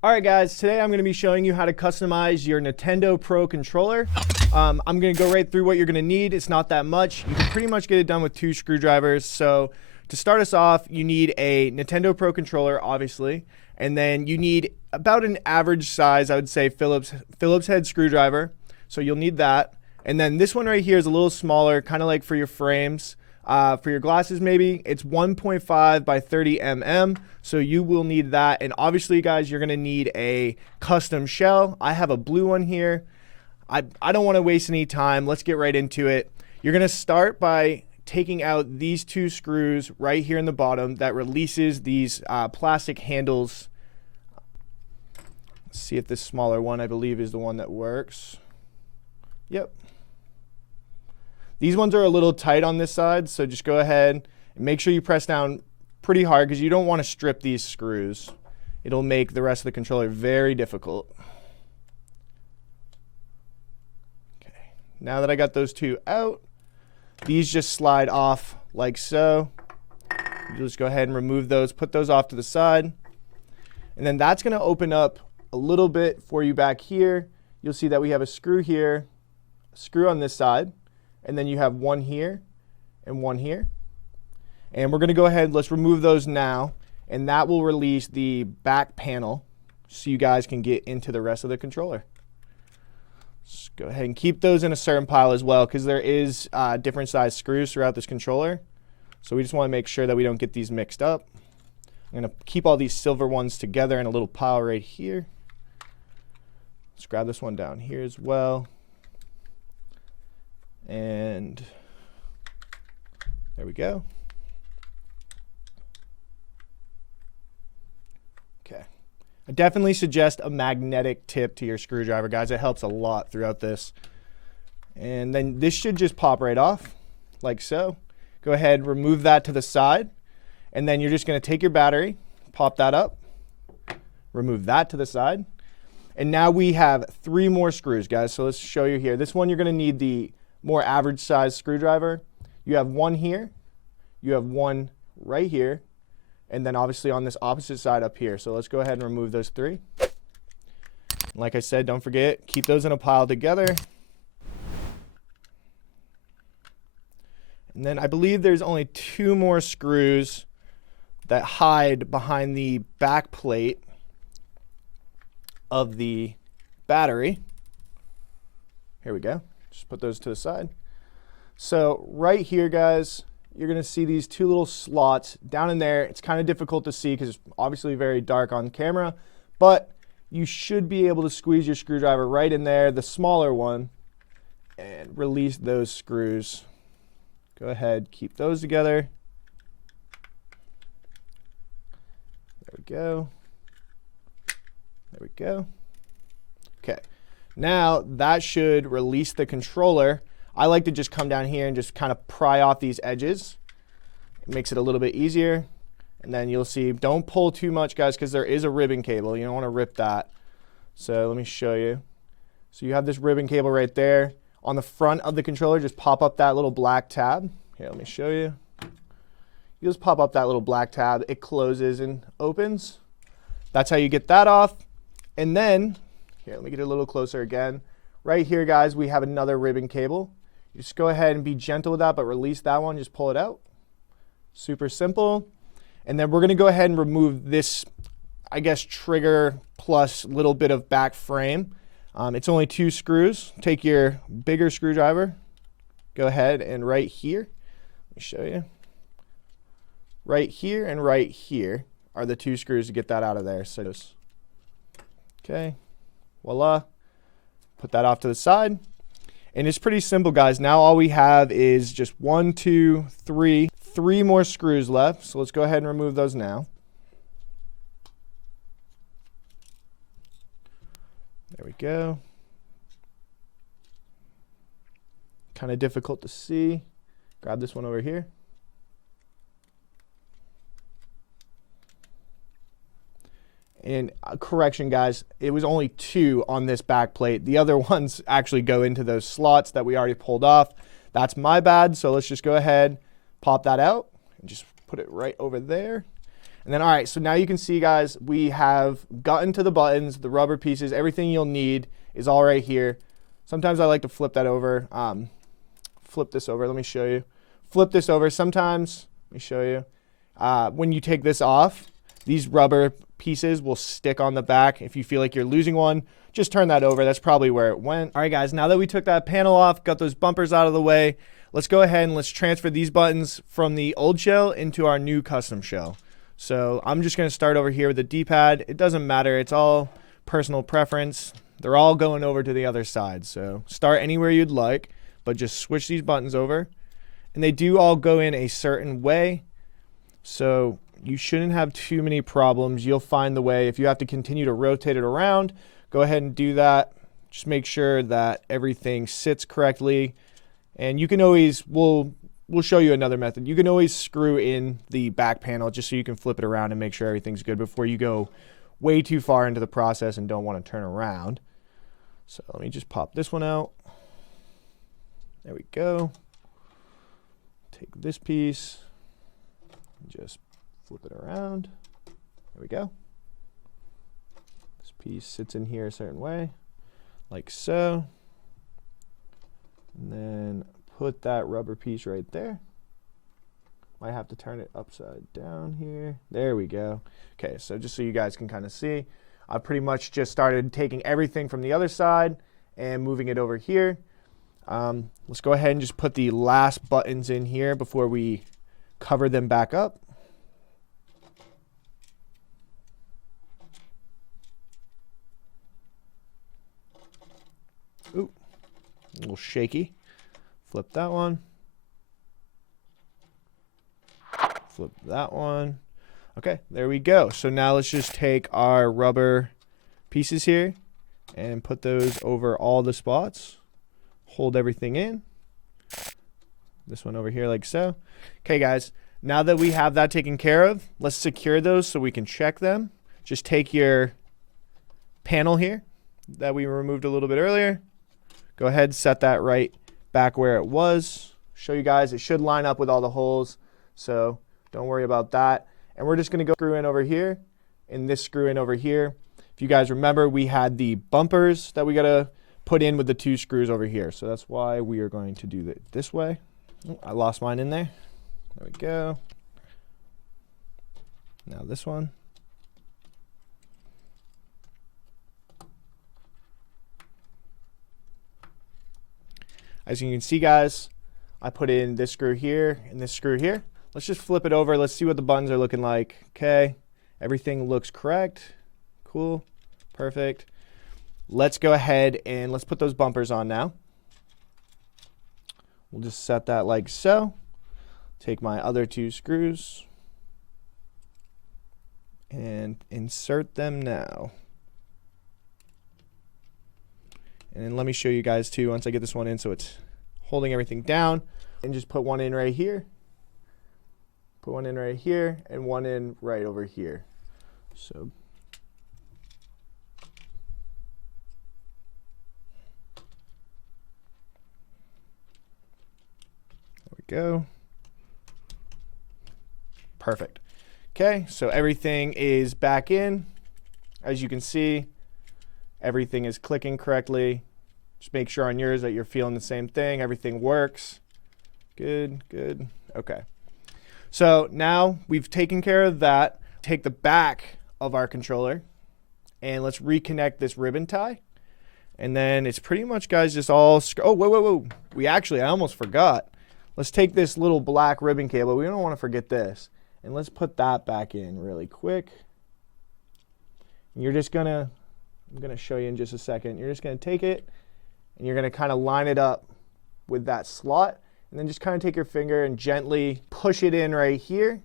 Alright guys, today I'm going to be showing you how to customize your Nintendo Pro controller. I'm going to go right through what you're going to need. It's not that much. You can pretty much get it done with 2 screwdrivers. So to start us off, you need a Nintendo Pro controller, obviously. And then you need about an average size, I would say, Phillips head screwdriver. So you'll need that. And then this one right here is a little smaller, kind of like for your frames. For your glasses maybe, it's 1.5 by 30 mm, so you will need that. And obviously guys, you're going to need a custom shell. I have a blue one here. I don't want to waste any time. Let's get right into it. You're going to start by taking out these 2 screws right here in the bottom that releases these plastic handles. Let's see if this smaller one, I believe, is the one that works. Yep. These ones are a little tight on this side, so just go ahead and make sure you press down pretty hard because you don't want to strip these screws. It'll make the rest of the controller very difficult. Okay. Now that I got those 2 out, these just slide off like so. You just go ahead and remove those, put those off to the side. And then that's going to open up a little bit for you back here. You'll see that we have a screw here, a screw on this side. And then you have one here and one here. And we're going to go ahead, let's remove those now. And that will release the back panel so you guys can get into the rest of the controller. Just go ahead and keep those in a certain pile as well because there is different size screws throughout this controller. So we just want to make sure that we don't get these mixed up. I'm going to keep all these silver ones together in a little pile right here. Let's grab this one down here as well. And there we go. Okay. I definitely suggest a magnetic tip to your screwdriver, guys. It helps a lot throughout this. And then this should just pop right off, like so. Go ahead, remove that to the side. And then you're just going to take your battery, pop that up, remove that to the side. And now we have 3 more screws, guys. So let's show you here. This one you're going to need the more average size screwdriver. You have one here, you have one right here, and then obviously on this opposite side up here. So let's go ahead and remove those 3. Like I said, don't forget, keep those in a pile together. And then I believe there's only 2 more screws that hide behind the back plate of the battery. Here we go. Just put those to the side. So right here, guys, you're going to see these 2 little slots down in there. It's kind of difficult to see because it's obviously very dark on camera, but you should be able to squeeze your screwdriver right in there, the smaller one, and release those screws. Go ahead, keep those together. There we go. There we go. Okay. Now that should release the controller. I like to just come down here and just kind of pry off these edges. It makes it a little bit easier. And then you'll see, don't pull too much, guys, because there is a ribbon cable. You don't want to rip that. So let me show you. So you have this ribbon cable right there. On the front of the controller, just pop up that little black tab. Here, let me show you. You just pop up that little black tab. It closes and opens. That's how you get that off. And then, here, let me get a little closer again. Right here, guys, we have another ribbon cable. You just go ahead and be gentle with that, but release that one. Just pull it out. Super simple. And then we're going to go ahead and remove this, I guess, trigger plus little bit of back frame. It's only 2 screws. Take your bigger screwdriver. Go ahead and right here. Let me show you. Right here and right here are the 2 screws to get that out of there. So just, okay. Voila. Put that off to the side. And it's pretty simple, guys. Now all we have is just 1, 2, 3 more screws left. So let's go ahead and remove those now. There we go. Kind of difficult to see. Grab this one over here. And correction, guys, it was only 2 on this back plate. The other ones actually go into those slots that we already pulled off. That's my bad. So let's just go ahead, pop that out, and just put it right over there. And then, all right, so now you can see, guys, we have gotten to the buttons, the rubber pieces, everything you'll need is all right here. Sometimes I like to flip that over. Flip this over, let me show you. Flip this over. Sometimes, let me show you. When you take this off, these rubber pieces will stick on the back. If you feel like you're losing one, just turn that over. That's probably where it went. All right, guys, now that we took that panel off, got those bumpers out of the way, let's go ahead and let's transfer these buttons from the old shell into our new custom shell. So I'm just going to start over here with the D-pad. It doesn't matter. It's all personal preference. They're all going over to the other side. So start anywhere you'd like, but just switch these buttons over. And they do all go in a certain way. So you shouldn't have too many problems. You'll find the way. If you have to continue to rotate it around, go ahead and do that. Just make sure that everything sits correctly. And you can always, we'll show you another method. You can always screw in the back panel just so you can flip it around and make sure everything's good before you go way too far into the process and don't want to turn around. So let me just pop this one out. There we go. Take this piece, just flip it around. There we go. This piece sits in here a certain way, like so. And then put that rubber piece right there. Might have to turn it upside down here. There we go. Okay, so just so you guys can kind of see, I pretty much just started taking everything from the other side and moving it over here. Let's go ahead and just put the last buttons in here before we cover them back up. Ooh, a little shaky. Flip that one. Flip that one. Okay, there we go. So now let's just take our rubber pieces here and put those over all the spots. Hold everything in. This one over here like so. Okay, guys, now that we have that taken care of, let's secure those so we can check them. Just take your panel here that we removed a little bit earlier. Go ahead, set that right back where it was. Show you guys, it should line up with all the holes, so don't worry about that. And we're just going to go screw in over here and this screw in over here. If you guys remember, we had the bumpers that we got to put in with the two screws over here, so that's why we are going to do it this way. Oh, I lost mine in there. There we go. Now this one. As you can see, guys, I put in this screw here and this screw here. Let's just flip it over. Let's see what the buttons are looking like. Okay, everything looks correct. Cool, perfect. Let's go ahead and let's put those bumpers on now. We'll just set that like so. Take my other two screws and insert them now. And then let me show you guys too once I get this one in so it's holding everything down. And just put one in right here. Put one in right here and one in right over here. So there we go. Perfect. Okay, so everything is back in. As you can see, everything is clicking correctly. Just make sure on yours that you're feeling the same thing. Everything works. Good, good. Okay. So now we've taken care of that. Take the back of our controller and let's reconnect this ribbon tie. And then it's pretty much, guys, just all, oh, whoa. I almost forgot. Let's take this little black ribbon cable. We don't want to forget this. And let's put that back in really quick. And you're just gonna, I'm gonna show you in just a second. You're just gonna take it and you're gonna kind of line it up with that slot. And then just kind of take your finger and gently push it in right here.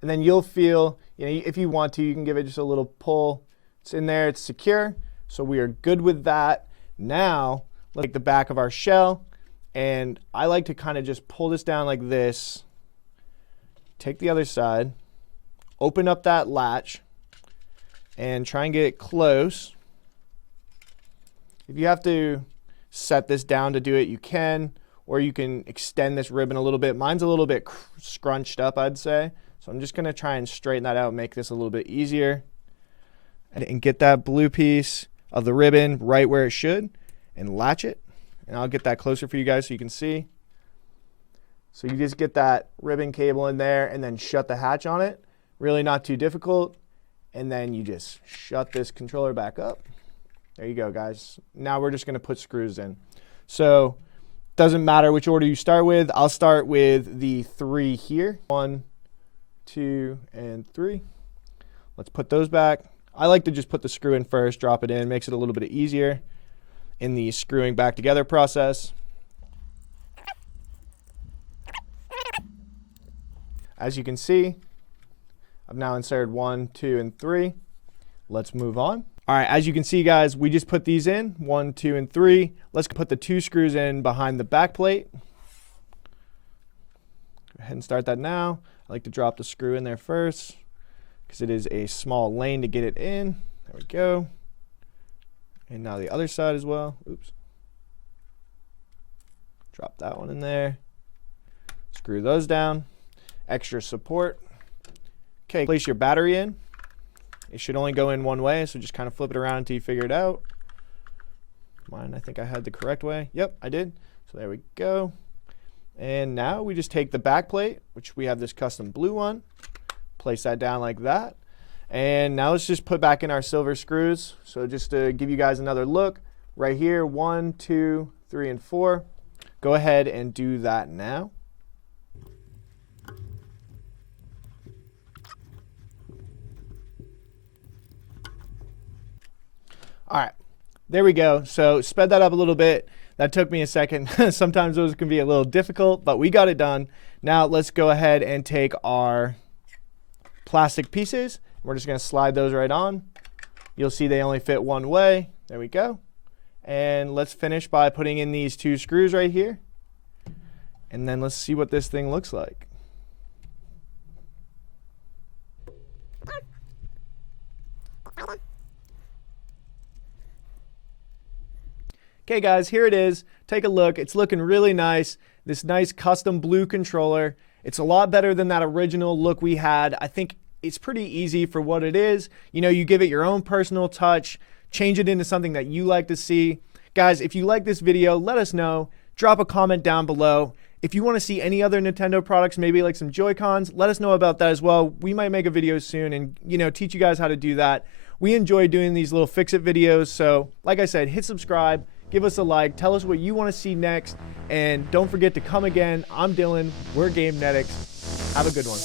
And then you'll feel, you know, if you want to, you can give it just a little pull. It's in there, it's secure. So we are good with that. Now, let's take the back of our shell. And I like to kind of just pull this down like this. Take the other side, open up that latch, and try and get it close. If you have to set this down to do it, you can, or you can extend this ribbon a little bit. Mine's a little bit scrunched up, I'd say. So I'm just going to try and straighten that out, make this a little bit easier, and get that blue piece of the ribbon right where it should and latch it. And I'll get that closer for you guys so you can see. So you just get that ribbon cable in there and then shut the hatch on it. Really not too difficult. And then you just shut this controller back up. There you go, guys. Now we're just going to put screws in. So doesn't matter which order you start with. I'll start with the 3 here. 1, 2, and 3. Let's put those back. I like to just put the screw in first, drop it in, makes it a little bit easier in the screwing back together process. As you can see, I've now inserted 1, 2, and 3. Let's move on. All right, as you can see, guys, we just put these in, 1, 2, and 3. Let's put the 2 screws in behind the back plate. Go ahead and start that now. I like to drop the screw in there first because it is a small lane to get it in. There we go. And now the other side as well. Oops. Drop that one in there. Screw those down. Extra support. Okay, place your battery in. It should only go in one way, so just kind of flip it around until you figure it out. Mine, I think I had the correct way. Yep, I did. So there we go. And now we just take the back plate, which we have this custom blue one, place that down like that. And now let's just put back in our silver screws. So just to give you guys another look, right here, 1, 2, 3, and 4. Go ahead and do that now. All right, there we go. So sped that up a little bit. That took me a second. Sometimes those can be a little difficult, but we got it done. Now let's go ahead and take our plastic pieces. We're just going to slide those right on. You'll see they only fit one way. There we go. And let's finish by putting in these 2 screws right here. And then let's see what this thing looks like. Okay, guys, here it is. Take a look. It's looking really nice. This nice custom blue controller. It's a lot better than that original look we had. I think it's pretty easy for what it is. You know, you give it your own personal touch, change it into something that you like to see. Guys, if you like this video, let us know. Drop a comment down below. If you want to see any other Nintendo products, maybe like some Joy-Cons, let us know about that as well. We might make a video soon and, you know, teach you guys how to do that. We enjoy doing these little fix-it videos. So, like I said, hit subscribe. Give us a like. Tell us what you want to see next. And don't forget to come again. I'm Dylan. We're Gamenetics. Have a good one.